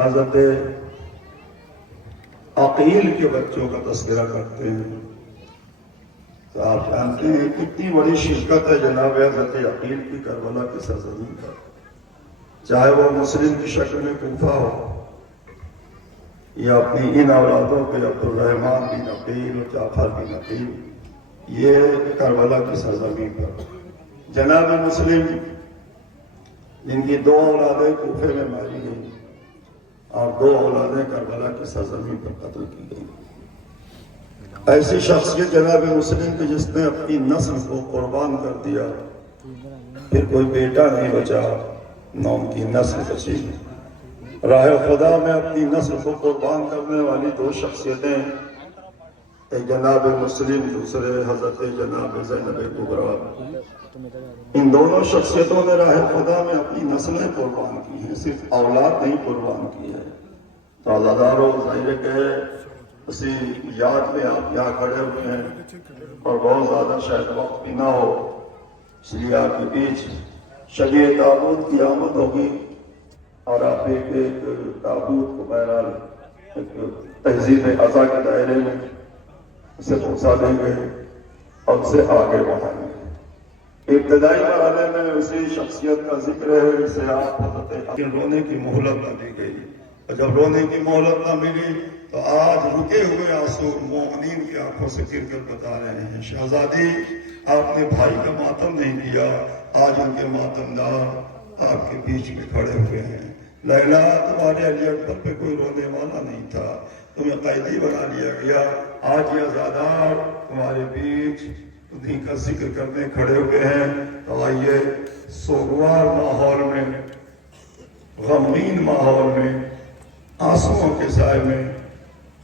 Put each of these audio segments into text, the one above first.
حضرت عقیل کے بچوں کا تذکرہ کرتے ہیں تو آپ جانتے ہیں کتنی بڑی شرکت ہے جناب حضرت عقیل کی کربلا کی سرزمین پر، چاہے وہ مسلم کی شکل میں کوفہ ہو یا اپنی ان اولادوں کے عبد الرحمن بن عقیل اور جعفر بن عقیل، یہ کربلا کی سرزمین پر جناب مسلم جن کی 2 اولادیں کوفے میں ماری گئی اور 2 اولادیں کربلا کی سرزمین پر قتل کی گئی، ایسی شخصیت جناب مسلم کے جس نے اپنی نسل کو قربان کر دیا، پھر کوئی بیٹا نہیں بچا نہ ان کی نسل بچی۔ راہ خدا میں اپنی نسل کو قربان کرنے والی 2 شخصیتیں، ایک جناب مسلم، دوسرے حضرت جناب زینب کبریٰ، ان دونوں شخصیتوں نے راہ خدا میں اپنی نسلیں قربان کی ہیں، صرف اولاد نہیں قربان کی ہے۔ تو عزادارو، ظاہر کہ اسی یاد میں آپ یہاں کھڑے ہوئے ہیں اور بہت زیادہ شاید وقت بھی نہ ہو، اس لیے آپ کے بیچ شبیہ تابوت کی آمد ہوگی اور آپ ایک تابوت کو بہرحال ایک تہذیب ازا کے دائرے میں اسے پہنچا دیں گے اور اسے آگے بڑھائیں گے۔ ابتدائی مرحلے میں اسی شخصیت کا ذکر ہے جسے آپ حضرت رونے کی مہلت نہ دی گئی، اور جب رونے کی مہلت نہ ملی تو آج رکے ہوئے آنسو مومنین کی آنکھوں سے گر کر بتا رہے ہیں، شہزادی آپ نے بھائی کا ماتم نہیں کیا، آج ان کے ماتمدار آپ کے بیچ میں کھڑے ہوئے ہیں۔ لیلا، تمہارے علی اکبر پہ کوئی رونے والا نہیں تھا، تمہیں قیدی بنا لیا گیا، آج یہ عزادار تمہارے بیچ انہیں کا ذکر کرنے کھڑے ہوئے ہیں۔ تو آئیے سوگوار ماحول میں، غمگین ماحول میں، آنسوؤں کے سائے میں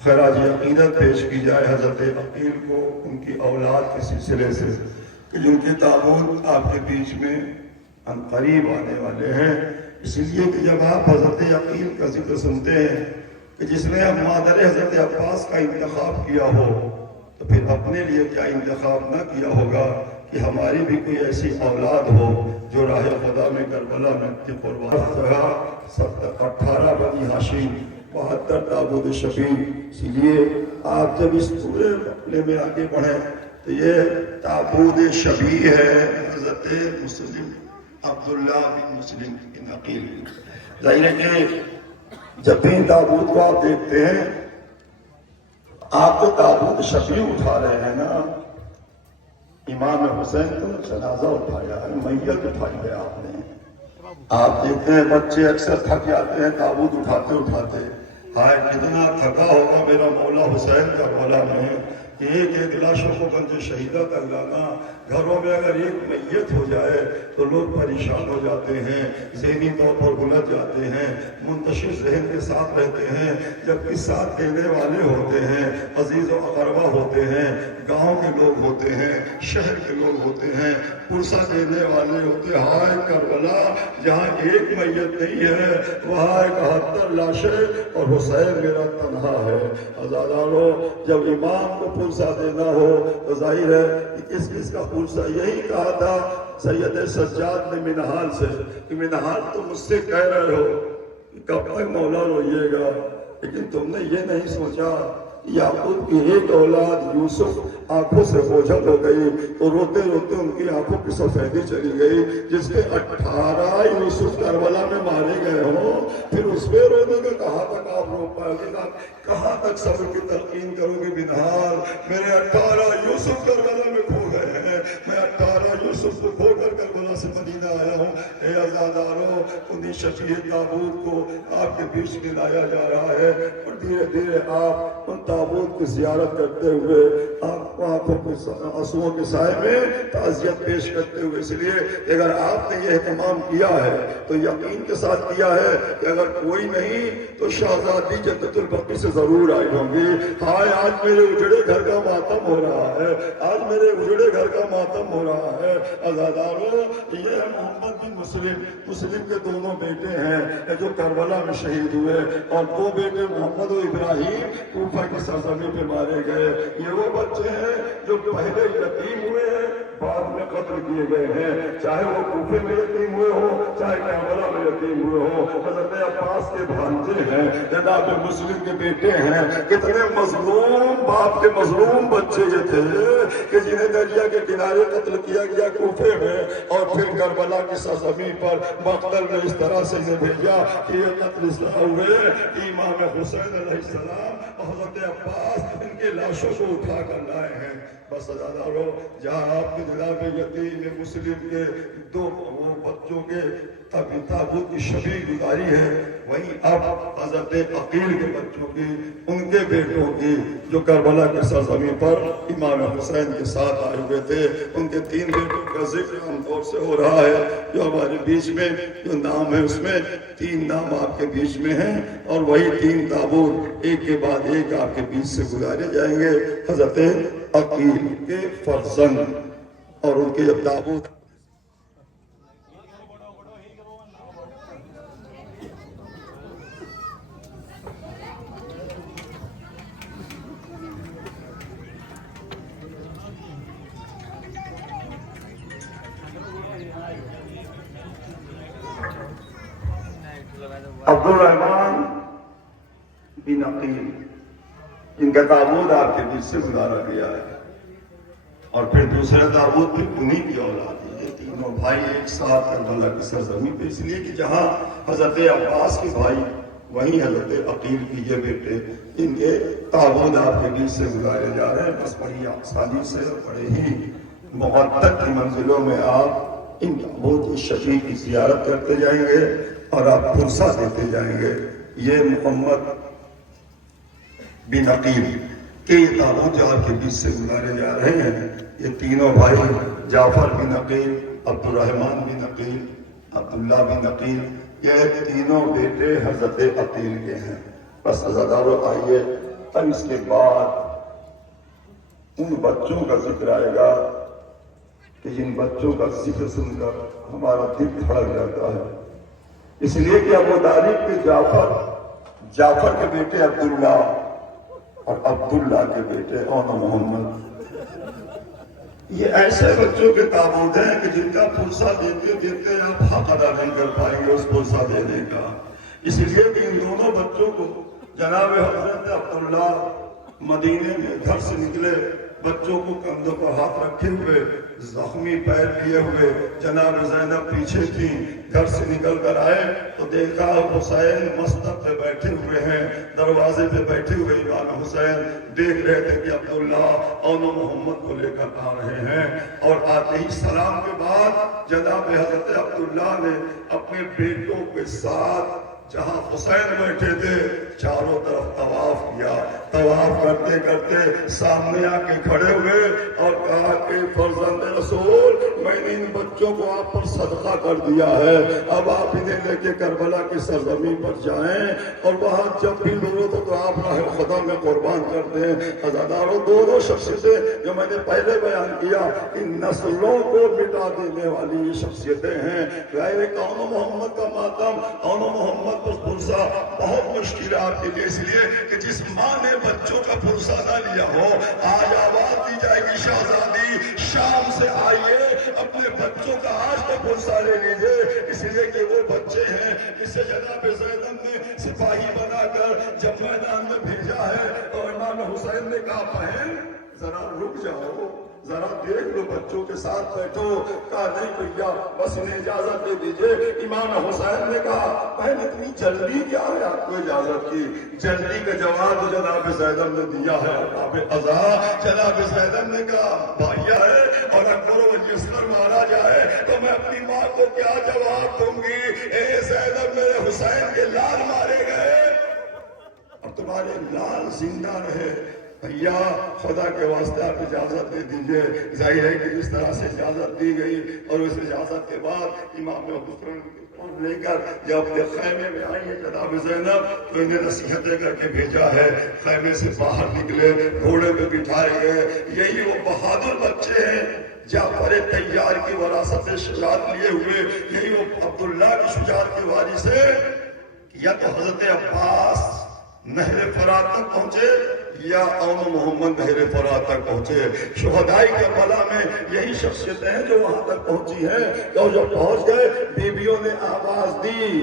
خراج عقیدت پیش کی جائے حضرت عقیل کو ان کی اولاد کے سلسلے سے، کہ جن کے تابوت آپ کے بیچ میں ہم قریب آنے والے ہیں۔ اس لیے کہ جب آپ حضرت عقیل کا ذکر سنتے ہیں کہ جس نے اب مادر حضرت عباس کا انتخاب کیا ہو، تو پھر اپنے لیے کیا انتخاب نہ کیا ہوگا کہ ہماری بھی کوئی ایسی اولاد ہو جو راہ خدا میں کربلا میں قربان 18 بنی ہاشم 72 تابوت شفیع۔ اس لیے آپ جب اس پورے مرحلے میں آگے بڑھیں تو یہ تابوت شفیع ہے حضرت مسلم عبداللہ بن مسلم بن عقیل۔ ظاہر ہے کہ جب بھی تابوت کو آپ دیکھتے ہیں، آپ تو تابوت شفیع اٹھا رہے ہیں نا، امام حسین تو جنازہ اٹھایا ہے، میت اٹھائی ہے آپ نے۔ آپ دیکھتے ہیں بچے اکثر تھک جاتے ہیں تابوت اٹھاتے اٹھاتے، ہائے کتنا تھکا ہوگا میرا مولا حسین کربلا میں، کہ ایک لاشوں کو گنج شہیدہ تک لانا۔ گھروں میں اگر ایک میت ہو جائے تو لوگ پریشان ہو جاتے ہیں، ذہنی طور پر الجھ جاتے ہیں، منتشر ذہن کے ساتھ رہتے ہیں، جبکہ ساتھ دینے والے ہوتے ہیں، عزیز و اقربا ہوتے ہیں، گاؤں کے لوگ ہوتے ہیں، شہر کے لوگ ہوتے ہیں، پرسہ دینے والے ہوتے ہیں۔ ہائے کربلا، جہاں ایک میت نہیں ہے وہاں 71 لاشیں اور حسین میرا تنہا ہے۔ عزادارو، جب امام کو پرسہ دینا ہو تو ظاہر ہے کہ کس کس کا پرسہ، یہی کہا تھا سید سجاد نے منہال سے کہ منہال تم مجھ سے کہہ رہے ہو کہ کب تک مولا روئیے گا، لیکن تم نے یہ نہیں سوچا یعقوب کی ایک اولاد یوسف آنکھوں سے اوجھل ہو گئی تو روتے روتے ان کی آنکھوں کی سفیدی چلی گئی۔ جس کے 18 یوسف کربلا میں مارے گئے ہوں، پھر اس پہ رونے کا کہاں تک آپ رو پائیں گے، کہاں تک صبر کی تلقین کرو گے؟ بنہال، میرے 18 یوسف کربلا میں کھو گئے ہیں، میں 18 یوسف کو کھو کر کربلا سے مدینہ آیا ہوں۔ اے عزادارو، انہی شفیع تابوت کو آپ کے بیچ میں لایا جا رہا ہے، اور دھیرے دھیرے آپ ان تابوت کی زیارت کرتے ہوئے آنکھوں کے آنسوؤں کے سائے میں تعزیت پیش کرتے ہوئے، اس لیے اگر آپ نے یہ اہتمام کیا ہے تو یقین کے ساتھ کیا ہے کہ اگر کوئی نہیں تو شہزادی جدت البقی سے ضرور آئی ہوں گی۔ ہائے آج میرے اجڑے گھر کا ماتم ہو رہا ہے، آج میرے اجڑے گھر کا ماتم ہو رہا ہے۔ عزادارو، یہ محمد بن مسلم کے دونوں بیٹے ہیں جو کربلا میں شہید ہوئے، اور 2 بیٹے محمد و ابراہیم کوفہ کی سرزمین پہ مارے گئے۔ یہ وہ بچے ہیں جو پہلے یتیم ہوئے ہیں، بعد میں قتل کیے گئے ہیں، چاہے وہ کوفے میں یتیم ہوئے ہوں، چاہے کربلا میں یتیم ہوئے ہوں۔ حضرت عباس عباس کے بھانجے ہیں، جناب مسلم کے بیٹے ہیں. کتنے مظلوم باپ کے مظلوم بچے یہ تھے کہ جنہیں دریا کے کنارے قتل کیا گیا کوفے میں، اور پھر کربلا کی سرزمین پر مقتل میں اس طرح سے انہیں بھیجا کہ یہ قتل اس طرح ہوئے کہ امام حسین علیہ السلام اور حضرت عباس ان کے لاشوں کو اٹھا کر لائے ہیں. بس عزیزانو، جہاں آپ کے جناب یتیم مسلم کے دو بچوں کے تابوت کی شبیہ گزاری ہے، وہیں اب حضرت عقیل کے بچوں کی، ان کے بیٹوں کی، جو کربلا کی سرزمین پر امام حسین کے ساتھ آئے ہوئے تھے، ان کے 3 بیٹوں کا ذکر عام طور سے ہو رہا ہے. جو ہمارے بیچ میں جو نام ہے اس میں 3 نام آپ کے بیچ میں ہیں، اور وہی 3 تابوت ایک کے بعد ایک آپ کے بیچ سے گزارے جائیں گے. حضرت عقیل کے فرزند اور ان کے جب تابوت عبد الرحمن بن عقیل، ان کا تابوت آپ کے بیچ سے گزارا گیا ہے، اور پھر دوسرا تابوت بھی انہی کی اولاد ہے. یہ تینوں بھائی ایک ساتھ کربلا کی سرزمین پہ، اس لیے کہ جہاں حضرت عباس کے بھائی وہیں حضرت عقیل کی یہ بیٹے، ان کے تابوت آپ کے بیچ سے گزارے جا رہے ہیں. بس بڑی آسانی سے اور بڑے ہی مقدس کی منزلوں میں آپ ان تابوت کی شفیع کی زیارت کرتے جائیں گے اور آپ پرسہ دیتے جائیں گے. یہ محمد بن عقیل کے تابوت جو آپ کے بیچ سے گزارے جا رہے ہیں، یہ تینوں بھائی جعفر بن عقیل، عبد الرحمن بن عقیل، عبداللہ بن عقیل، یہ تینوں بیٹے حضرت عقیل کے ہیں. بس عزیزانو آئیے، اب اس کے بعد ان بچوں کا ذکر آئے گا کہ جن بچوں کا ذکر سن کر ہمارا دل دھڑک جاتا ہے. اس لیے کہ ابو طالب کے جعفر کے بیٹے عبداللہ اور عبداللہ کے بیٹے اون محمد، یہ ایسے بچوں کے تابوت ہیں کہ جن کا پرسہ دیتے دیتے آپ حق ادا نہیں کر پائیں گے اس پرسہ دینے کا. اس لیے کہ ان دونوں بچوں کو جناب حضرت عبداللہ مدینے میں گھر سے نکلے، بچوں کو کندھوں پر ہاتھ رکھے ہوئے، زخمی پیر لیے ہوئے، جناب زینب پیچھے تھی. گھر سے نکل کر آئے تو دیکھا حسین مستب پہ بیٹھے ہوئے ہیں، دروازے پہ بیٹھے ہوئے امام حسین دیکھ رہے تھے کہ عبداللہ اور محمد کو لے کر آ رہے ہیں. اور آتے ہی سلام کے بعد جناب حضرت عبداللہ نے اپنے بیٹوں کے ساتھ جہاں حسین بیٹھے تھے چاروں طرف طواف کیا. طواف کرتے کرتے سامنے آ کے کھڑے ہوئے اور کہا کہ فرزند رسول، میں نے ان بچوں کو آپ پر صدقہ کر دیا ہے، اب آپ انہیں لے کے کربلا کی سرزمین پر جائیں اور وہاں جب بھی ضرورت ہو تو آپ راہ خدا میں قربان کر دیں. عزاداروں، دونوں شخصیتیں جو میں نے پہلے بیان کیا، ان نسلوں کو مٹا دینے والی یہ شخصیتیں ہیں. کون محمد کا ماتم، کون محمد پر پرسہ بہت مشکل ہے آپ کے لیے، اس لیے کہ جس ماں نے بچوں کا پرسہ نہ لیا ہو، آج آواز دی جائے گی شہزادی شام سے آئیے، اپنے بچوں کا آج کا پرسہ لے لیجئے. اس لیے کہ وہ بچے ہیں جسے جناب زینب نے سپاہی بنا کر جب میدان میں بھیجا ہے تو امام حسین نے کہا بہن ذرا رک جاؤ، ذرا دیکھ لو، بچوں کے ساتھ بیٹھو. کہا نہیں بھیا، بس انہیں اجازت دے دیجئے. امام حسین نے کہا بہن اتنی جلدی کیا ہے آپ کو اجازت کی؟ جلدی کا جواب جناب زینب نے دیا ہے. باب قضا جناب زینب نے کہا بھائیا ہے اور اکبر و یسر مارا جائے تو میں اپنی ماں کو کیا جواب دوں گی؟ اے زینب، میرے حسین کے لال مارے گئے اور تمہارے لال زندہ رہے. بھیا خدا کے واسطے آپ اجازت دے دیجئے. ظاہر ہے کہ اس طرح سے اجازت دی گئی اور اس اجازت کے بعد امام حسین کو لے کر جب اپنے خیمے میں آئی ہے جناب زینب تو انہیں نصیحتیں کر کے بھیجا ہے. خیمے سے باہر نکلے، گھوڑے پہ بٹھائے گئے. یہی وہ بہادر بچے ہیں جعفر طیار کی وراثت شجاعت لیے ہوئے، یہی وہ عبداللہ کی شجاعت کی وارث ہے. یا تو حضرت عباس نہر فرات تک پہنچے یا اون محمد نہر فرات تک پہنچے. شہدائی کربلا میں یہی شخصیتیں ہیں جو وہاں تک پہنچی ہیں. اور جب پہنچ گئے بیویوں نے آواز دی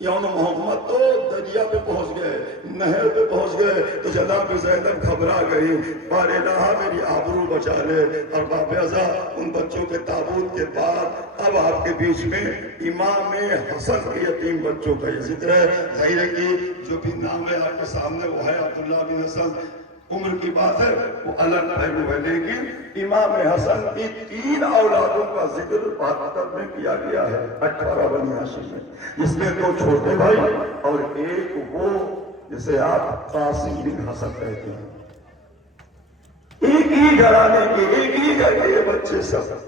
یون محمد تو دریا پہ پہنچ گئے، نہر پہ پہنچ گئے تو جناب زینب گھبرا گئی، بار الہ میری آبرو بچا لے۔ اور باپ ازا ان بچوں کے تابوت کے بعد اب آپ کے بیچ میں امام حسن کے یتیم بچوں کا یہ ذکر ہے۔ ظاہر ہے کہ جو بھی نام ہے آپ کے سامنے وہ ہے عبداللہ بن حسن، عمر کی بات ہے وہ الگ پہلو ہے، لیکن امام حسن کی 3 اولادوں کا ذکر بہتر میں کیا گیا ہے 18 بنی ہاشم میں، جس میں 2 چھوٹے بھائی اور ایک وہ جسے آپ قاسم بن حسن کہتے ہیں۔ ایک ہی گھرانے کے، ایک ہی گھر کے یہ بچے سب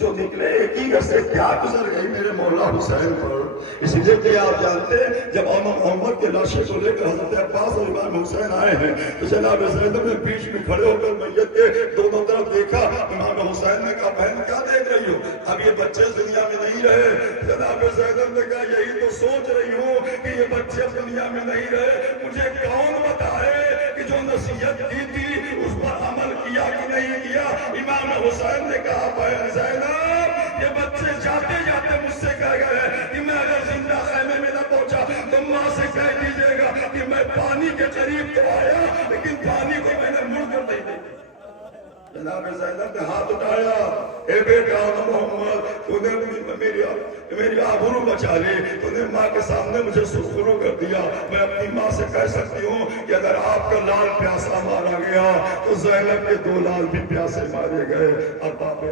جو نکلے، ایک ہی گھر سے کیا گزر گئی میرے مولا حسین پر۔ اس لیے کہ آپ جانتے ہیں جب امام محمد کے لاشے کو لے کر حضرت عباس اور امام حسین آئے ہیں تو جناب زینب نے بیچ میں کھڑے ہو کر میت کے دونوں طرف دیکھا۔ امام حسین نے کہا بہن کیا دیکھ رہی ہو، اب یہ بچے دنیا میں نہیں رہے۔ جناب زینب نے کہا یہی تو سوچ رہی ہوں کہ یہ بچے دنیا میں نہیں رہے، مجھے کون بتائے کہ جو نصیحت دی تھی اس پر عمل کیا کہ نہیں کیا۔ امام حسین نے کہا بہن زینب یہ بچے جاتے جاتے مجھ سے کہہ گئے کہ میں اگر زندہ خیمے میں نہ پہنچا تو ماں سے کہہ دیجیے گا کہ میں پانی کے قریب تو آیا لیکن پانی کو میں نے مڑ کر نہیں دیا۔ جناب زینب نے ہاتھ اٹھایا، اے بیٹا محمد تو نے میری آبرو بچا لی، تو نے ماں کے سامنے مجھے سرخرو کر دیا۔ میں اپنی ماں سے کہہ سکتی ہوں کہ اگر آپ کا لال پیاسا مارا گیا تو زینب کے 2 لال بھی پیاسے مارے گئے۔ اور باپ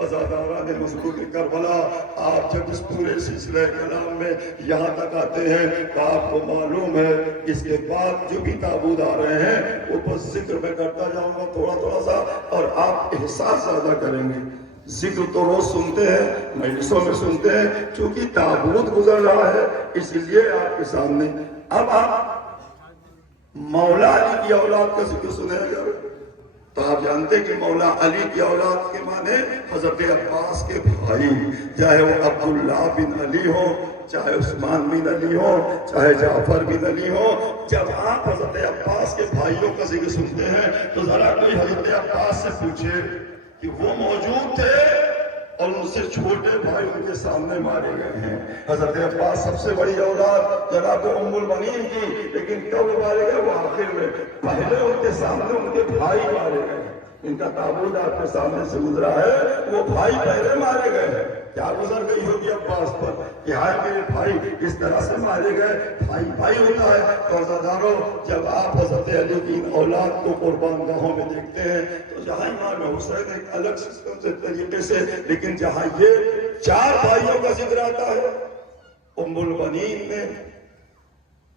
عزاداران مظلوم کربلا، آپ جب اس پورے سلسلہ کلام میں یہاں تک آتے ہیں تو آپ کو معلوم ہے اس کے بعد جو بھی تابوت آ رہے ہیں وہ بس ذکر میں کرتا جاؤں گا تھوڑا سا، اور آپ احساس زیادہ کریں گے۔ ذکر تو روز سنتے ہیں، مجلسوں میں سنتے ہیں، چونکہ تابوت گزر رہا ہے اس لیے آپ کے سامنے۔ اب آپ مولا علی کی اولاد کا ذکر سنیں گے تو آپ جانتے ہیں کہ مولا علی کی اولاد کے معنی حضرت عباس کے بھائی، چاہے وہ عبداللہ بن علی ہو، چاہے عثمان بن علی ہو، چاہے جعفر بن علی ہو۔ جب آپ حضرت عباس کے بھائیوں کا ذکر سنتے ہیں تو ذرا کوئی حضرت عباس سے پوچھے کہ وہ موجود تھے اور ان سے چھوٹے بھائی ان کے سامنے مارے گئے ہیں۔ حضرت عباس سب سے بڑی اولاد جناب ام المؤمنین کی، لیکن کب مارے گئے؟ وہ آخر میں، پہلے ان کے سامنے ان کے بھائی مارے گئے۔ ان کا تابوت آپ کے سامنے سے گزرا ہے، وہ بھائی پہلے مارے گئے ہیں۔ کیا گزر گئی ہوگی عباس پر کہ ہائے میرے بھائی اس طرح سے مارے گئے۔ بھائی ہوتا ہے۔ تو عزادارو جب آپ حضرت علی کی اولاد کو قربان گاہوں میں دیکھتے ہیں تو جہاں امام حسین ایک الگ سسٹم سے طریقے سے، لیکن جہاں یہ 4 بھائیوں کا ذکر آتا ہے ام البنین نے،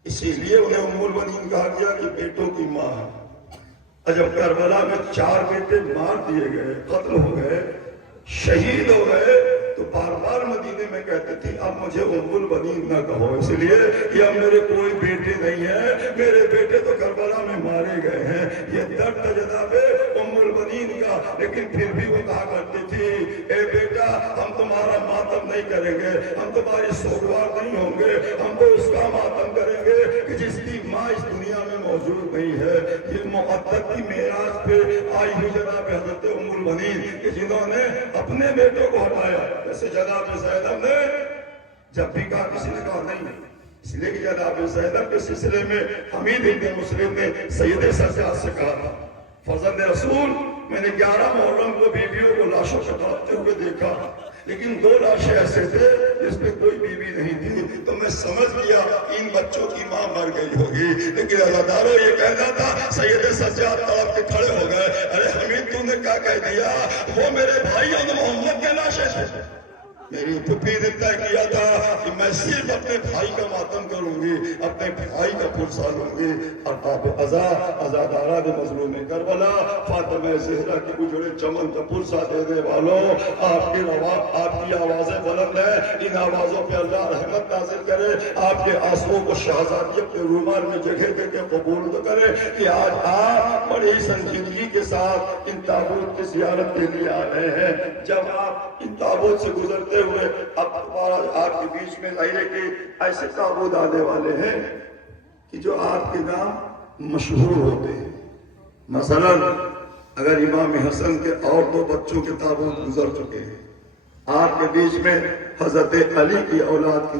اسی لیے انہیں ام البنین کہا گیا کہ بیٹوں کی ماں ہے۔ جب کربلا میں 4 بیٹے مار دیے گئے، قتل ہو گئے، شہید ہو گئے تو بار بار مدینے میں کہتے تھے اب مجھے ام البنین نہ کہو، اس لیے کہ اب میرے کوئی بیٹے نہیں ہیں، میرے بیٹے تو کربلا میں مارے گئے ہیں۔ یہ درد تھا جناب ام البنین کا، لیکن پھر بھی وہ کہا کرتی تھی اے بیٹا ہم تمہارا ماتم نہیں کریں گے، ہم تمہاری سوگوار نہیں ہوں گے، ہم تو اس کا ماتم کریں گے کہ جس کی ماں اس دنیا میں موجود نہیں ہے۔ یہ مقدس کی معراج پہ آئی ہوئی جناب حضرت ام البنین کہ جنہوں نے اپنے بیٹوں کو ہٹایا، جیسے جناب زینب نے جب بھی کہا کسی نے کہا نہیں، اس لیے کہ جناب زینب کے سلسلے میں حمید بن مسلم نے سید سجاد سے کہا تھا فرزند رسول میں نے 11 محرم کو بیویوں کو لاشوں کو ڈالتے ہوئے دیکھا، لیکن 2 لاشیں ایسے تھے جس میں کوئی بیوی نہیں تھی، تو میں سمجھ گیا ان بچوں کی ماں مر گئی ہوگی۔ لیکن عزادارو یہ کہنا تھا سید سجاد تڑپ کے کھڑے ہو گئے، ارے حمید تو نے کیا کہہ دیا؟ وہ میرے بھائی اور محمد کے لاشیں تھے۔ میری پھپھی نے طے کیا تھا کہ میں صرف اپنے بھائی کا ماتم کروں گی، اپنے بھائی کا پرسا لوں گی۔ اور باپ عزاداران مظلوم کربلا، فاطمہ زہرا کے اجڑے چمن کا پرسا دینے والوں، آپ کی آوازیں بلند ہیں، ان آوازوں پہ اللہ رحمت نازل کرے، آپ کے آنسوؤں کو شہزادیت کے رومال میں جگہ دے کے قبول تو کرے کہ آج آپ بڑی سنجیدگی کے ساتھ ان تابوت کی زیارت کے لیے آ رہے ہیں۔ جب آپ ان تابوت سے گزرتے ہوئے اب دوبارہ آپ کے بیچ میں ظاہر ہے کہ ایسے تابوت آنے والے ہیں کہ جو آپ کے نام مشہور ہوتے ہیں۔ مثلا اگر امام حسن کے اور 2 بچوں کے تابوت گزر چکے ہیں، آپ کے بیچ میں حضرت علی کی اولاد کی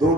2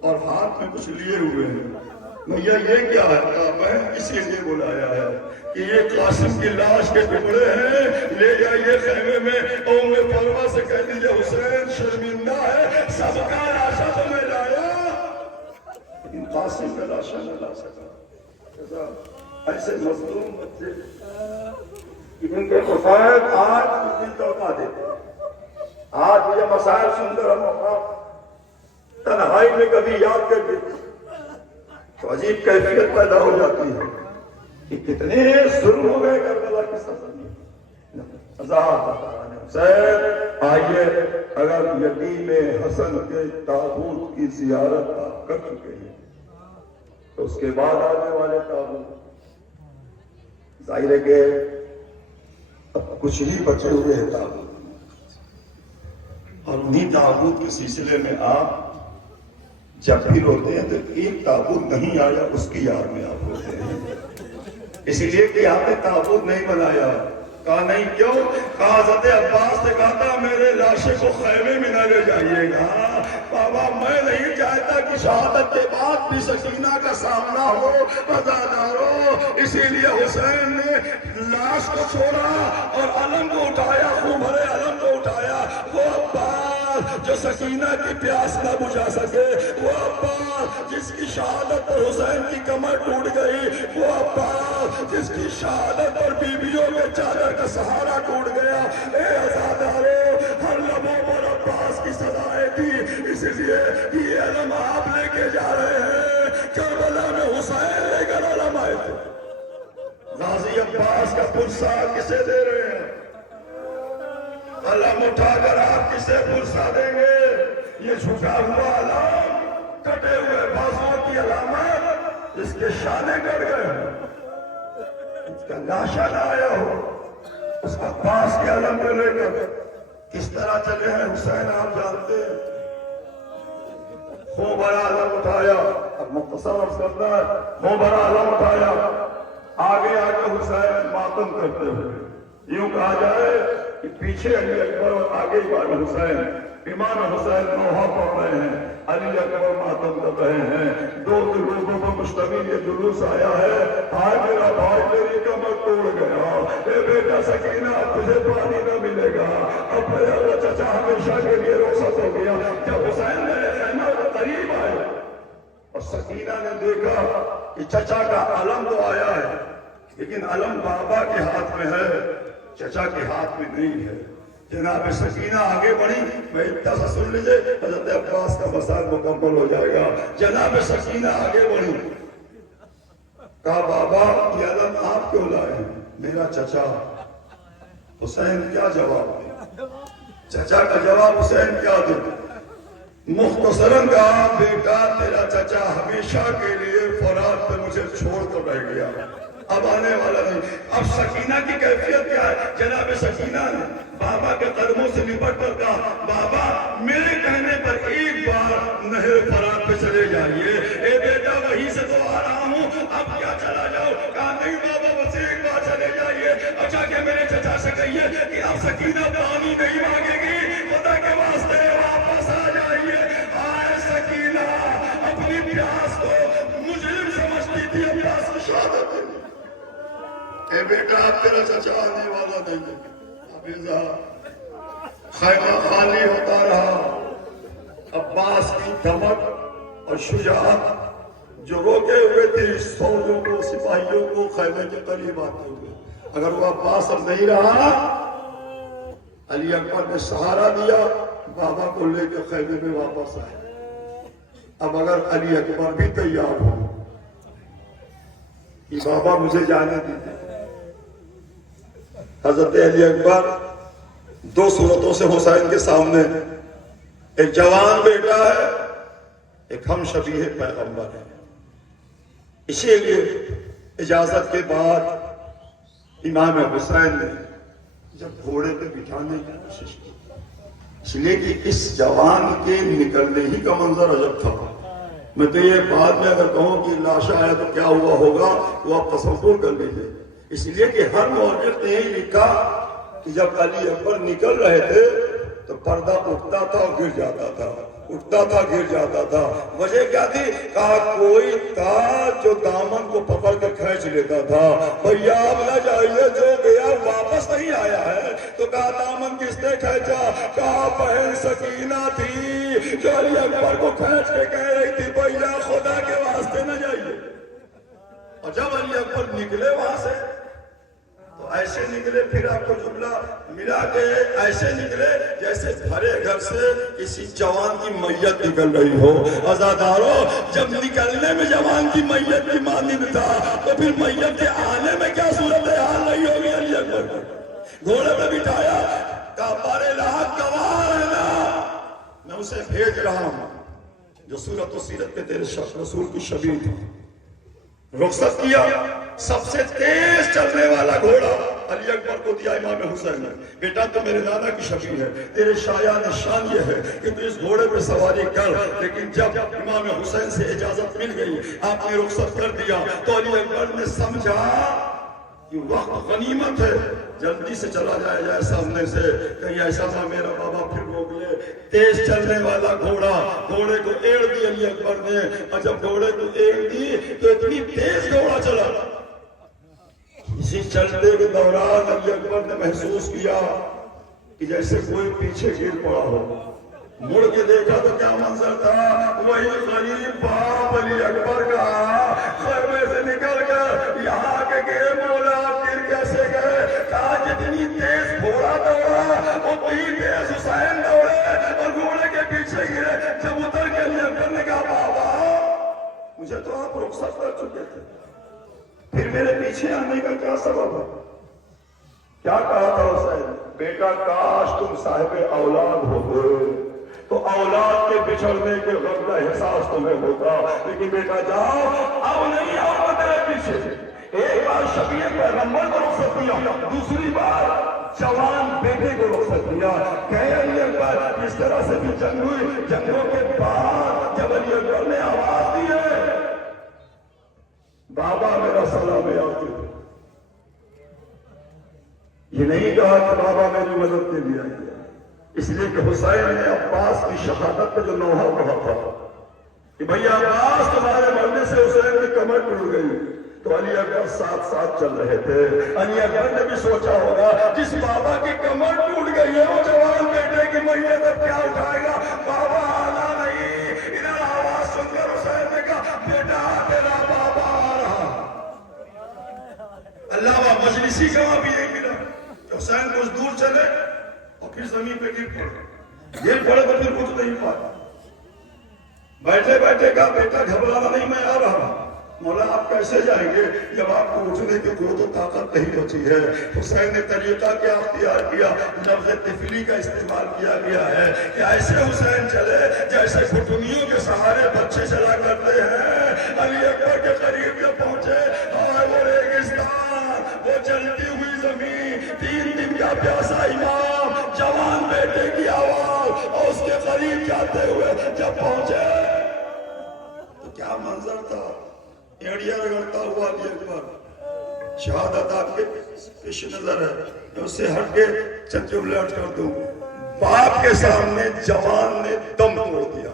اور ہاتھ میں کچھ لیے ہوئے ہیں. بھیا یہ کیا ہے؟ کہا میں اسی لیے بلایا ہے کہ یہ قاسم کی لاش کے ٹکڑے ہیں، لے جائیے خیمے میں. ام فروا سے کہہ دیجیے حسین شرمندہ ہے، سب کا لاشا تو میں لایا لیکن قاسم کا لاشا نہ لا سکا. ایسے مظلوم بچے ان کے مسائل آج کچھ دن چوکا دیتے ہیں. آج یہ مسائل سن کر ہم تنہائی میں کبھی یاد کر دیتے تو عجیب کیفیت پیدا ہو جاتی ہے کہ کتنے ظلم ہو گئے کربلا کی سرزمین. حسین آئیے، اگر یتیم حسن کے تابوت کی زیارت آپ کر چکے ہیں تو اس کے بعد آنے والے تابوت ظاہر ہے کہ اب کچھ ہی بچے ہوئے ہیں تابوت، اور انہی تابوت کے سلسلے میں آپ جب بھی روتے ہیں تو ایک تابوت نہیں آیا اس کی یاد میں آپ روتے ہیں، اس لیے کہ آپ نے تابوت نہیں بنایا. کہا نہیں کیوں؟ کہا حضرت عباس نے کہا تھا میرے لاشے کو خیمے میں نہ لے جائیے گا. بابا میں نہیں چاہتا کہ شہادت کے بعد بھی سکینہ کا سامنا ہو عزادارو. اسی لیے حسین نے لاش کو چھوڑا اور علم کو اٹھایا، خون بھرے علم کو اٹھایا. وہ عباس جو سکینہ کی پیاس نہ بجھا سکے، وہ عباس جس کی شہادت پر حسین کی کمر ٹوٹ گئی، وہ عباس جس کی شہادت پر بیویوں میں چادر کا سہارا ٹوٹ گیا. اے عزادارو، ہر لبوں پر عباس کی صدائیں تھی. اس لیے یہ علم آپ لے کے جا رہے ہیں، کربلا میں حسین لے کر علم آئے تھے. غازی عباس کا پرسہ کسے دے رہے ہیں؟ علم اٹھا کر آپ کسے پرسہ دیں گے؟ یہ جھکا ہوا علم، کٹے ہوئے بازوں کی علامت جس کے شانے کٹ گئے، اس کا لاشا نہ آیا ہو، اس عباس کے علم کو لے کر کس طرح چلے ہیں حسین آپ جانتے ہیں. خوب بڑا علم اٹھایا، اب مختصر عرض کرنا ہے، خوب بڑا علم اٹھایا، آگے آگے حسین ماتم کرتے ہوئے، یوں کہا جائے کہ پیچھے علی اکبر اور آگے امام حسین. امام حسین نوحہ پڑھ رہے ہیں، علی اکبر ماتم کر رہے ہیں. دو جلوسوں پر مشتمل یہ جلوس آیا ہے. آج میرا بھائی میری کمر توڑ گیا، اے بیٹا سکینہ اب تجھے پانی نہ ملے گا، اب میرا چچا ہمیشہ کے لیے رخصت ہو گیا. جب حسین میرے خیمہ کے قریب آئے اور سکینہ نے دیکھا کہ چچا کا علم تو آیا ہے لیکن علم بابا کے ہاتھ میں ہے، چچا کے ہاتھ میں نہیں ہے. جناب سکینہ آگے بڑھی، میں اتنا سا سن لیجئے حضرت عباس کا مسائل مکمل ہو جائے گا. جناب سکینہ آگے بڑھی، کہا بابا یہ علم آپ کیوں لائے ہیں؟ میرا چچا. حسین کیا جواب دے؟ چچا کا جواب حسین کیا دے؟ مختصراً کہا بیٹا تیرا چچا ہمیشہ کے لیے فرات پہ مجھے چھوڑ کر رہ گیا، اب آنے والا نہیں. اب سکینہ کی کیفیت کیا ہے؟ جناب سکینہ نے بابا کے قدموں سے لپٹ کر کہا بابا میرے کہنے پر ایک بار نہر فرات پہ چلے جائیے. اے بیٹا وہیں سے تو آ رہا ہوں، اب کیا چلا جاؤ؟ کہا نہیں بابا بس ایک بار چلے جائیے. اچھا کہ میرے چچا سے کہیے کہ اب سکینہ پانی نہیں مانگے گی، خدا کے واسطے واپس آ جائیے. آئے سکینہ اپنی پیاس کو مجرم سمجھتی تھی، عباس کی شہادت دے. اے بیٹا اب تیرا چچا آنے والا نہیں ہے. حفیظہ خیمہ خالی ہوتا رہا. عباس کی دھمک اور شجاعت جو روکے ہوئے تھے فوجوں کو، سپاہیوں کو خیمے کے قریب آتے ہوئے، اگر وہ عباس اب نہیں رہا، علی اکبر نے سہارا دیا، بابا کو لے کے خیمے میں واپس آئے. اب اگر علی اکبر بھی تیار ہو کہ بابا مجھے جانے دیتے، حضرت علی اکبر دو صورتوں سے حسین کے سامنے، ایک جوان بیٹا ہے، ایک ہم شبیہ پیغمبر ہے. اسی لیے اجازت کے بعد امام حسین نے جب گھوڑے پہ بٹھانے کی کوشش کی، اس لیے کہ اس جوان کے نکلنے ہی کا منظر عجب تھا. میں تو یہ بعد میں اگر کہوں کہ لاشا آیا تو کیا ہوا ہوگا وہ آپ تصور کر لیجیے. اس لیے کہ ہر مورخ نے یہی لکھا کہ جب علی اکبر نکل رہے تھے تو پردہ اٹھتا تھا اور گر جاتا تھا. اٹھتا تھا گر جاتا تھا. وجہ کیا تھی؟ کہا کوئی تھا جو دامن کو پکڑ کے کھینچ لیتا تھا. بھیا اب نہ جائیے، جو گیا واپس نہیں آیا ہے. تو کہا دامن کس نے کھینچا؟ کہا بہن سکینہ تھی جو علی اکبر کو کھینچ کے کہہ رہی تھی بھیا خدا کے واسطے نہ جائیے. اور جب علی اکبر نکلے وہاں سے تو ایسے نکلے، پھر آپ کو جملہ ملا کہ ایسے نکلے جیسے بھرے گھر سے کسی جوان کی میت نکل رہی ہو. عزادارو، جب نکلنے میں جوان کی میت کی مانند تھا تو پھر میت کے آنے میں کیا صورتحال رہی ہوگی علی اکبر کو. گھوڑے میں بٹھایا، کہا بارے لاحق گوار ہے نا، میں اسے بھیج رہا ہوں جو صورت و سیرت پہ تیرے رسول کی شبیہ تھی. رخصت کیا، سب سے تیز چلنے والا گھوڑا علی اکبر کو دیا امام حسین نے. بیٹا تو میرے نانا کی شبیہ ہے، تیرے شایان نشان یہ ہے کہ تو اس گھوڑے پہ سواری کر. لیکن جب امام حسین سے اجازت مل گئی، آپ نے رخصت کر دیا، تو علی اکبر نے سمجھا کہ وقت غنیمت ہے، جلدی سے چلا جائے سامنے سے، کہیں ایسا نہ میرا بابا پھر روک لے. تیز چلنے والا گھوڑے کو ایڑ دی علی اکبر نے، اور جب گھوڑے کو ایڑ دی تو اتنی تیز گھوڑا چلا. اسی چلتے کے دوران علی اکبر نے محسوس کیا کہ جیسے کوئی پیچھے گر پڑا ہو. مڑ کے دیکھا تو کیا منظر تھا؟ وہی غریب باپ علی اکبر کا خیمے سے نکل کر یہاں کے گئے. مولا گر کیسے گئے؟ کہا جتنی تیز گھوڑا دوڑا اتنی تیز حسین دوڑے اور گھوڑے کے پیچھے گرے. جب اتر کے علی اکبر نے کہا بابا مجھے تو آپ رخصت کر چکے تھے، پھر میرے پیچھے آنے کا کیا سبب ہے؟ کیا کہا تھا حسین؟ بیٹا کاش تم صاحب اولاد ہوتے تو اولاد کے بچھڑنے کے غم کا احساس تمہیں ہوتا. لیکن بیٹا جاؤ، اب نہیں آؤ تیرے پیچھے. ایک بار شبیہ پیغمبر کو رخصت دیا، دوسری بار جوان بیٹے کو رخصت دیا. کہے علی اکبر اس طرح سے بھی جنگ ہوئی. جنگوں کے بعد جب علی اکبر نے آواز دی ہے بابا میرا سلام یاد کرو، یہ نہیں کہا کہ بابا میری مدد کے لیے آئی، اس لیے کہ حسین نے عباس کی شہادت پہ جو نوحہ کہا تھا کہ بھئی عباس تمہارے مرنے سے حسین کی کمر ٹوٹ گئی، تو علی اکبر ساتھ چل رہے تھے. علی اکبر نے بھی سوچا ہوگا جس بابا کی کمر ٹوٹ گئی ہے وہ جوان بیٹے کی میت اب کیا اٹھائے گا؟ بابا آنا نہیں. ادھر آواز سن کر حسین نے کہا بیٹا تیرا بابا آ رہا. علامہ مجلسی کا وہاں بھی یہی ملا. حسین کچھ دور چلے اور پھر زمین پہ گر پڑے تو پھر کچھ نہیں پایا. بیٹھے بیٹھے کہا بیٹا گھبرانا نہیں، میں آ رہا ہوں. مولا آپ کیسے جائیں گے جب آپ کو اٹھنے کی قوت و طاقت نہیں بچی ہے؟ حسین نے طریقہ کیا اختیار کیا؟ لفظ طفلی کا استعمال کیا گیا ہے کہ ایسے حسین چلے جیسے گھٹنیوں کے سہارے بچے چلا کرتے ہیں. علی اکبر کے قریب جب پہنچے، وہ ریگستان، وہ جلتی ہوئی زمین، 3 دن کا پیاسا امام، جوان بیٹے کی آواز، اور اس کے قریب جاتے ہوئے جب پہنچے تو کیا منظر تھا؟ ایڑیاں رگڑتا ہوا علی اکبر. شہادت آپ کے پیش نظر ہے، میں اسے ہٹ کے چند جملے ہٹ کر دوں. باپ کے سامنے جوان نے دم توڑ دیا.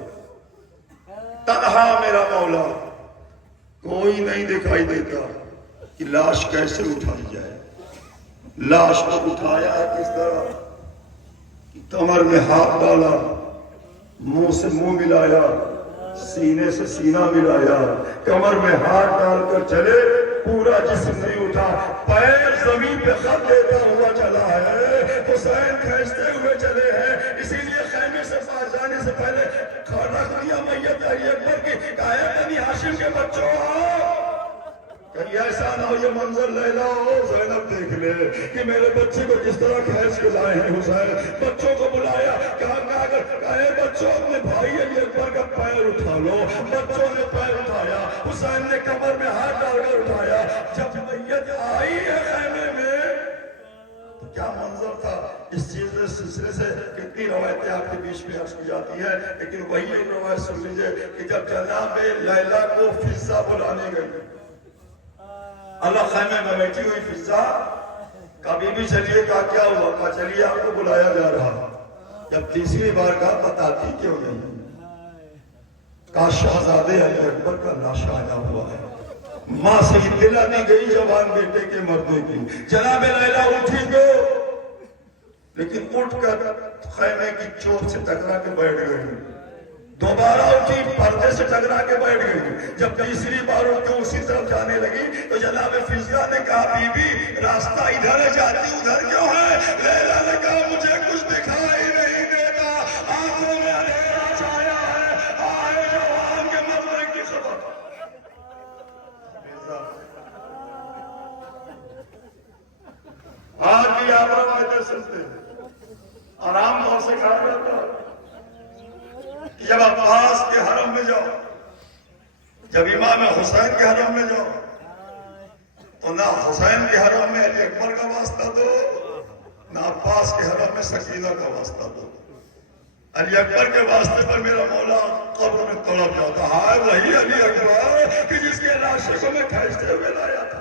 تنہا میرا مولا، کوئی نہیں دکھائی دیتا کہ لاش کیسے اٹھائی جائے. لاش کو اٹھایا ہے کس طرح؟ کمر میں ہاتھ ڈالا، منہ سے منہ ملایا، سینے سے سینہ ملایا، کمر میں ہاتھ ڈال کر چلے. پورا جسم نہیں اٹھا، پیر زمین پہ خط دیتا ہوا چلا ہے. حسین کھینچتے ہوئے چلے ہیں، اسی لیے خیمے سے پاس جانے سے پہلے رکھ دیا میت علی اکبر کی. کہا بنی ہاشم کے بچوں آؤ، کہیں ایسا نہ ہو یہ منظر لیلا اور زینب دیکھ لے کہ میرے بچے کو کس طرح کھینچ کے لائے ہیں. حسین بچوں کو بلایا، کہا بچوں اپنے بھائی علی اکبر کا پیر اٹھا لو. بچوں نے پیر اٹھایا، حسین نے کمر میں ہاتھ ڈال کر اٹھایا. جب میت آئی ہے خیمے میں تو کیا منظر تھا؟ اس چیز سلسلے سے کتنی روایتیں آپ کے بیچ میں عرض کی جاتی ہے، لیکن وہی ایک روایت سن لیجیے کہ جب جناب لیلا کو فضہ بلانے گئی، اللہ خیمے میں بیٹھی ہوئی فضہ، کبھی بھی چلیے کہا کیا ہوا؟ کہا چلیے آپ کو بلایا جا رہا. جب تیسری بار کہا بتاتی کیوں نہیں؟ کا شہزادے علی اکبر کا لاشا آیا ہوا ہے. ماں سے اطلاع دی گئی جوان بیٹے کے مرنے کی. جناب لیلا اٹھی گو لیکن اٹھ کر خیمے کی چوک سے ٹکرا کے بیٹھ گئی. دوبارہ اٹھی پردے سے ٹکرا کے بیٹھ گئی. جب تیسری بار اٹھ کے اسی طرف جانے لگی تو جناب فضا نے کہا بی بی راستہ ادھر ہے جاتی ادھر کیوں ہے؟ لیلا نے کہا مجھے کچھ دکھائی نہیں دیتا, آنکھوں میں اندھیرا چھایا ہے, آئے جوان کے مرنے کی خبر. آج بھی آپ روایتیں سنتے ہیں, آرام طور سے کھا جاتا ہے. جب عباس کے حرم میں جاؤ, جب امام حسین کے حرم میں جاؤ تو نہ حسین کے حرم میں علی اکبر کا واسطہ دو, نہ عباس کے حرم میں سکینہ کا واسطہ دو. علی اکبر کے واسطے پر میرا مولا قبر میں تڑپ جاتا, ہائے وہی علی اکبر کہ جس کے لاشے کو میں کھینچتے ہوئے لایا تھا.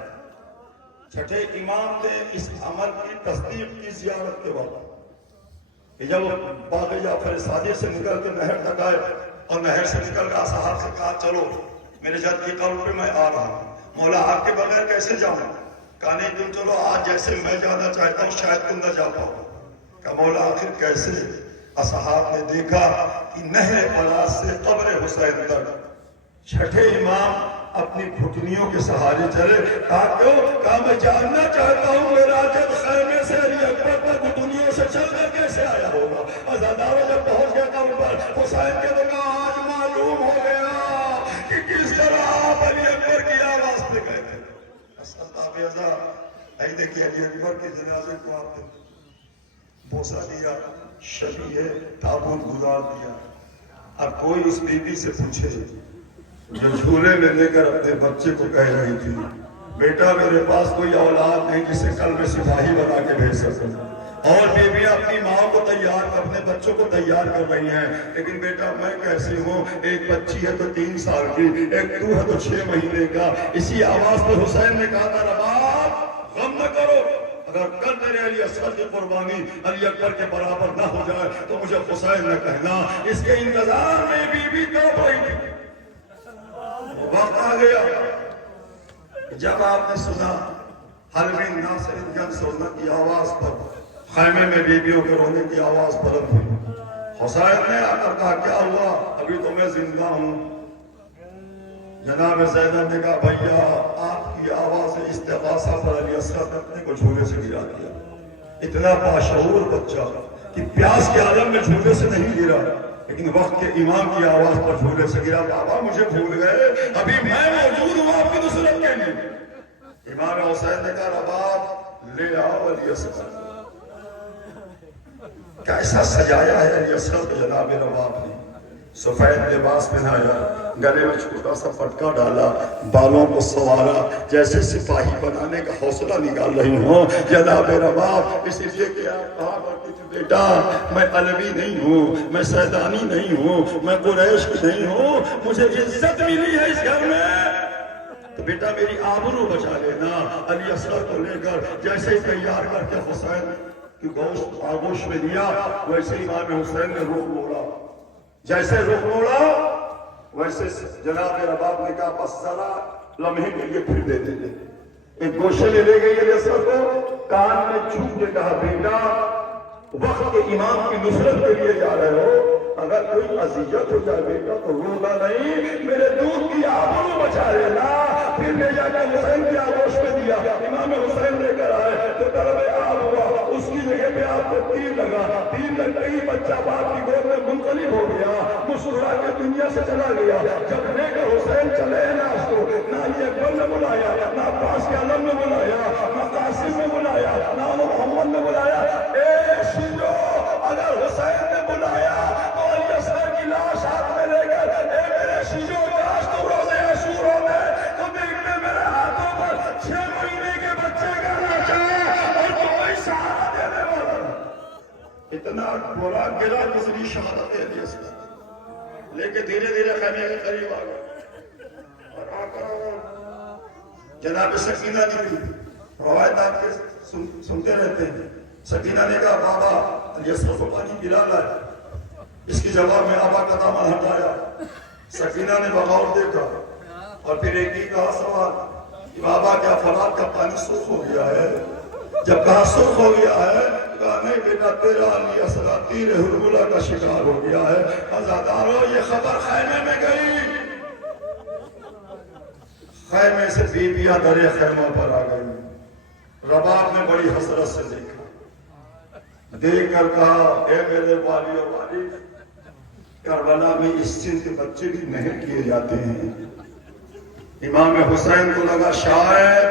چھٹے امام نے اس عمل کی تصدیق کی زیارت کے وقت کہ جب باغ جعفر صادق سے نکل کے نہر تک آئے اور نہر سے نکل کر صحابہ سے کہا چلو میرے جد کی قبر پہ میں آ رہا ہوں. مولا آپ کے بغیر کیسے جاؤں؟ کہا نہیں تم چلو, آج جیسے میں جانا چاہتا ہوں شاید تم نہ جا پاؤ. کہا مولا آخر کیسے؟ اصحاب نے دیکھا کہ نہر فراز سے قبر حسین تک چھٹے امام اپنی گھٹنیوں کے سہارے چلے. کہا کیوں؟ کہا میں جاننا چاہتا ہوں میرا جب خیمے سے علی اکبر تک گھٹنیوں سے چل کر کیسے آیا ہوگا. عزاداروں جب پہنچ گیا قبر پر حسین کے تو کہا آج معلوم ہو گیا کہ کس طرح آپ علی اکبر کی آواز پہ گئے تھے. اسحاب عزا ای دیکھیے علی اکبر کے جنازے کو آپ نے بوسہ دیا, شبیہ تابوت گزار دیا. اب کوئی اس بی بی سے پوچھے جو جھولے میں لے کر اپنے بچے کو کہہ رہی تھی بیٹا میرے پاس کوئی اولاد نہیں جسے کل میں سپاہی بنا کے بھیج سکوں, اور بیوی اپنی ماں کو تیار کر اپنے بچوں کو تیار کر رہی ہیں, لیکن بیٹا میں کیسی ہوں, ایک بچی ہے تو 3 سال کی, ایک تو ہے تو 6 مہینے کا. اسی آواز پر حسین نے کہا تھا رباب غم نہ کرو, اگر کل میرے علی اصغر کی قربانی علی اکبر کے برابر نہ ہو جائے تو مجھے حسین نہ کہنا. اس کے انتظار میں بیوی کیوں پڑی تھی. وقت آ گیا جب آپ نے سنا حلوی ناصر جن سونا کی آواز پر خیمے میں بیویوں کے رونے کی آواز بلند ہوئی. حسین نے آ کر کہا کیا ہوا؟ ابھی تو میں زندہ ہوں. جناب زینب نے کہا بھیا آپ کی آواز استغاثہ پر علی اصغر اپنے کو جھولے سے گرا دیا. اتنا باشعور بچہ کہ پیاس کے عالم میں جھولے سے نہیں گرا, لیکن وقت کے امام کی آواز پر جھولے سے گرا. بابا مجھے بھول گئے, ابھی میں موجود ہوں آپ کی نصرت کے لیے. امام حسین نے کہا رباب لے آؤ علی اصغر. کیسا سجایا ہے علی اصغر کو جناب رباب نے. سفید لباس پہنایا, گلے میں چھوٹا سا پٹکا ڈالا, بالوں کو سوارا جیسے سپاہی بنانے کا حوصلہ نکال رہی ہوں. جناب رباب اس لیے کہ آپ کہا کرتی تھی بیٹا میں علوی نہیں ہوں, میں سیدانی نہیں ہوں, میں قریش کی نہیں ہوں, مجھے عزت ملی ہے اس گھر میں تو بیٹا میری آبرو بچا لینا. علی اصغر کو لے کر جیسے ہی تیار کر کے حسین کی گوشت آغوش میں دیا ویسے امام حسین نے رخ موڑا. جیسے رخ موڑا ویسے جناب رباب نے کہا بس ذرا لمحے کے لیے پھر دے دے. ایک گوشے میں لے گئی علی اصغر کو, کان میں چھپ کے کہا بیٹا وقت کے امام کی نصرت کے لیے جا رہے ہو, اگر کوئی اذیت ہو جائے بیٹا تو رونا نہیں, میرے دودھ کی آبرو بچا لینا. پھر لے جا کے حسین کی آغوش میں دیا. امام حسین لے کر آئے تو طلب آب ہوا, اس کی جگہ پہ آپ کو تیر لگا. تیر لگتے ہی بچہ باپ کی گود میں منقلب ہو گیا, مسکرا کے دنیا سے چلا گیا. جب لے کر حسین چلے نا اس کو نہ علی اکبر نے بلایا, نہ عباس کے عالم نے بلایا, نہ قاسم نے بلایا, نہ محمد نے بلایا. اگر حسین نے بلایا تو علی اصغر کی لاش ہاتھ میں لے کر اے میرے شیجو کاش تو روزے عاشورا میں تو دیکھتے میرے ہاتھوں پر 6 مہینے کے بچے کا لاشا اور کوئی سہارا دینے والا. اتنا برا گلا گزری شہادت علی اصغر لے کے دھیرے دھیرے خیمے کے قریب آ گئے اور آ کر جناب سکینہ نکلی. روایت آپ کے سنتے رہتے ہیں. سکینہ نے کہا بابا علی اصغر کو پانی پلا لائے. اس کی جواب میں آبا کا دامن ہٹایا. سکینہ نے بغور دیکھا اور پھر ایک ہی کہا سوال کہ بابا کیا فرات کا پانی سرخ ہو گیا ہے؟ جب کہا سرخ ہو گیا ہے کہا نہیں بیٹا تیرا علی اسلاطین حرملہ کا شکار ہو گیا ہے۔ عزادارو یہ خبر خیمے میں گئی، خیمے سے بیویاں درے خیموں پر آ گئی۔ رباب نے بڑی حسرت سے دیکھا، دیکھ کر کہا اے میرے والی و والی، کربلا میں اس سن کے بچے بھی نہیں کیے جاتے ہیں۔ امام حسین کو لگا شاید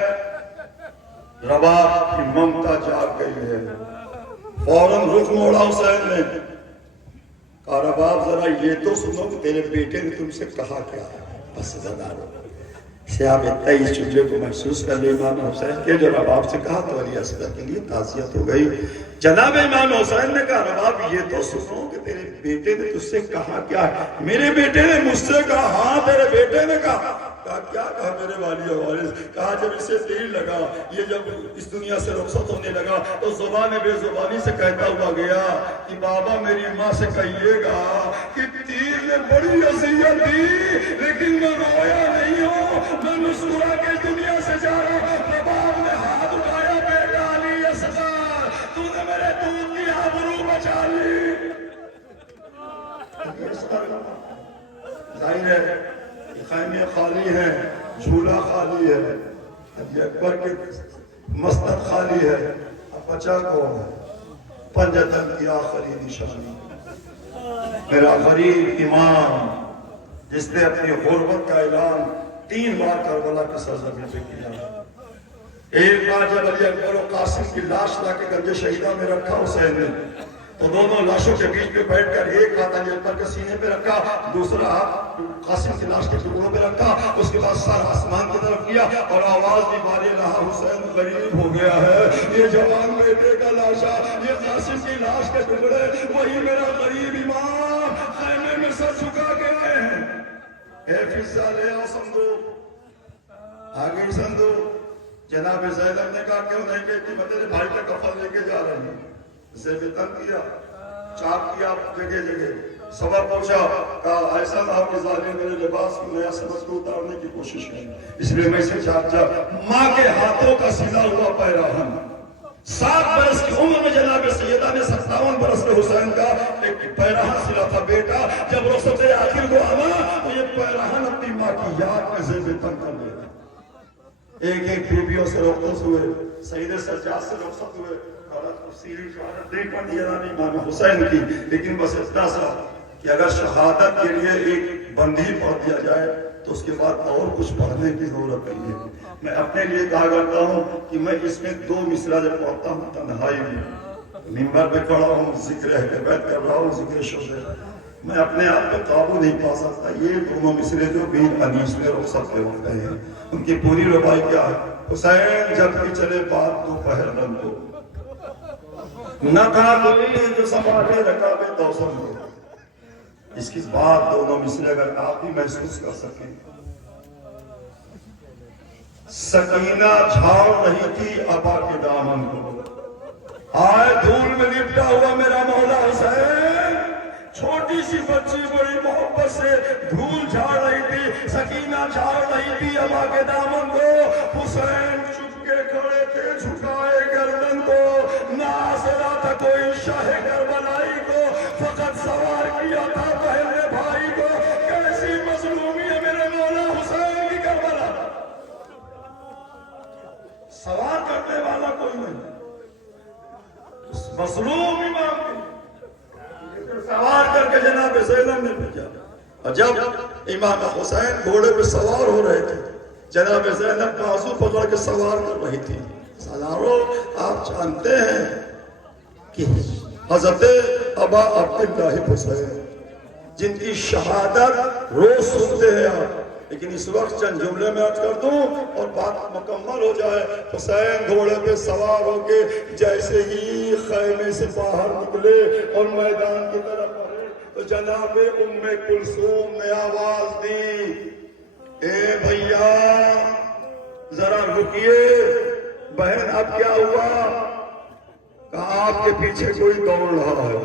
رباب کی ممتا جاگ گئی ہے، فوراً رخ موڑا حسین نے، کہا رباب ذرا یہ تو سنو کہ تیرے بیٹے نے تم سے کہا کیا ہے۔ بس زدارو سے آپ اتنا اس چجے کو محسوس کر لیں امام حسین کے جو رباب سے کہا تو علی اصغر کے لیے تعزیت ہو گئی۔ جناب امام حسین نے کہا رباب یہ تو سنو کہ تیرے بیٹے نے تجھ سے کہا کیا ہے؟ میرے بیٹے نے مجھ سے کہا ہاں تیرے بیٹے نے کہا کیا کہا میرے والی و وارث؟ کہا جب اسے تیر لگا، یہ جب اس دنیا سے رخصت ہونے لگا تو زبان بے زبانی سے کہتا ہوا گیا کہ بابا میری ماں سے کہیے گا کہ تیر نے بڑی اذیت دی لیکن میں رویا نہیں ہوں، میں مسکرا کے دنیا سے جا رہا ہوں۔ رباب نے ہاتھ اٹھایا، بیٹا علی اصغر تو نے میرے دودھ کی آبرو بچا لی۔ ظاہر ہے خیمے خالی ہیں، جھولا خالی ہے، علی اکبر کے مسند خالی ہے، اب بچا کون ہے؟ پنجتن کی آخری نشانی، میرا غریب امام جس نے اپنی غربت کا اعلان 3 بار کربلا کی سرزمین پہ کیا۔ ایک بار جب علی اکبر و قاسم کی لاش لا کے گنج شہیدہ میں رکھا حسین نے تو دونوں لاشوں کے بیچ میں بیٹھ کر ایک ہاتھ علی اکبر کے سینے پہ رکھا، دوسرا ہاتھ قاسم کی لاش کے ٹکڑوں پہ رکھا، اس کے بعد سر آسمان کی طرف کیا اور آواز بھی ماری رہا حسین غریب ہو گیا ہے، یہ جوان بیٹے کا لاشا، یہ قاسم کی لاش کے ٹکڑے، وہی میرا غریب امام خیمے میں سر جھکا کے گئے ہیں۔ اے فضہ لے آؤ صندوق، آگے صندوق۔ جناب زینب نے کہا کیوں نہیں کہتی میں تیرے بھائی کا کفن لے کے جا رہی ہوں۔ اسے بھی تنگ کیا، چاک کیا جگہ جگہ، سبب پوچھا، کہا ایسا نہ ہو کہ ظالم میرے لباس کو نیا سمجھ کو اتارنے کی کوشش کی، اس لیے میں اسے چاک جا۔ ماں کے ہاتھوں کا سلا ہوا پیراہن، 7 برس کی عمر میں جناب سیدہ نے 57 برس کے حسین کا ایک پیراہن سلا تھا۔ بیٹا جب رخصت آخر کو آنا تو یہ پیراہن اپنی ماں کی یاد میں زیب تن کر لینا۔ ایک ایک بیویوں سے رخصت ہوئے، سید سجاد سے رخصت ہوئے، تفصیلی شہادت نہیں پڑھی جناب امام حسین کی، لیکن بس اتنا سا کہ اگر شہادت کے لیے ایک بندی پڑھ دیا جائے تو اس کے بعد اور کچھ پڑھنے کی ضرورت نہیں ہے۔ میں اپنے لیے کہا کرتا ہوں کہ میں اس میں 2 مصرع جب پڑھتا ہوں تنہائی میں، ممبر پہ کھڑا ہوں، ذکر اہل بیت کر رہا ہوں، ذکر شجر، میں اپنے آپ پہ قابو نہیں پا سکتا۔ یہ 2 مصرے جو بھی انیس میں رخصت کے وقت ہیں، ان کی پوری ربائی کیا ہے؟ حسین جب بھی چلے بات دوپہر رن کو نہ کہا کوئی جو سماٹے رکابے دوسن ہو۔ اس کی بات 2 مصرے اگر آپ بھی محسوس کر سکیں۔ سکینہ جھاڑ رہی تھی ابا کے دامن کو، آئے دھول میں لپٹا ہوا میرا مولا حسین، چھوٹی سی بچی بڑی محبت سے دھول جھاڑ رہی تھی، سکینہ جھاڑ رہی تھی ابا کے دامن کو۔ حسین چپ کے کھڑے تھے، جھکائے گردن کو، نہ آسرا تھا کوئی شاہ کربلائی کو، فقط سوار کیا تھا پہلے بھائی کو۔ کیسی مظلومی ہے میرے مولا حسین کی کربلا، سوار کرنے والا کوئی نہیں، مظلوم امام کی سوار کر کے جناب زینب نے بھیجا۔ اور جب امام حسین گھوڑے پہ سوار ہو رہے تھے، جناب زینب بازو پکڑ کے سوار کر رہی تھی۔ سالارو آپ جانتے ہیں کہ حضرت ابا عبداللہ حسین جن کی شہادت روز سنتے ہیں آپ، لیکن اس وقت چند جملے میں عرض کر دوں اور بات مکمل ہو جائے۔ حسین گھوڑے پہ سوار ہو کے جیسے ہی خیمے سے باہر نکلے اور میدان کی طرف بڑھے تو جناب ام کلثوم نے آواز دی، اے بھیا ذرا رکیے، بہن اب کیا ہوا؟ کہا آپ کے پیچھے کوئی دوڑ رہا ہے۔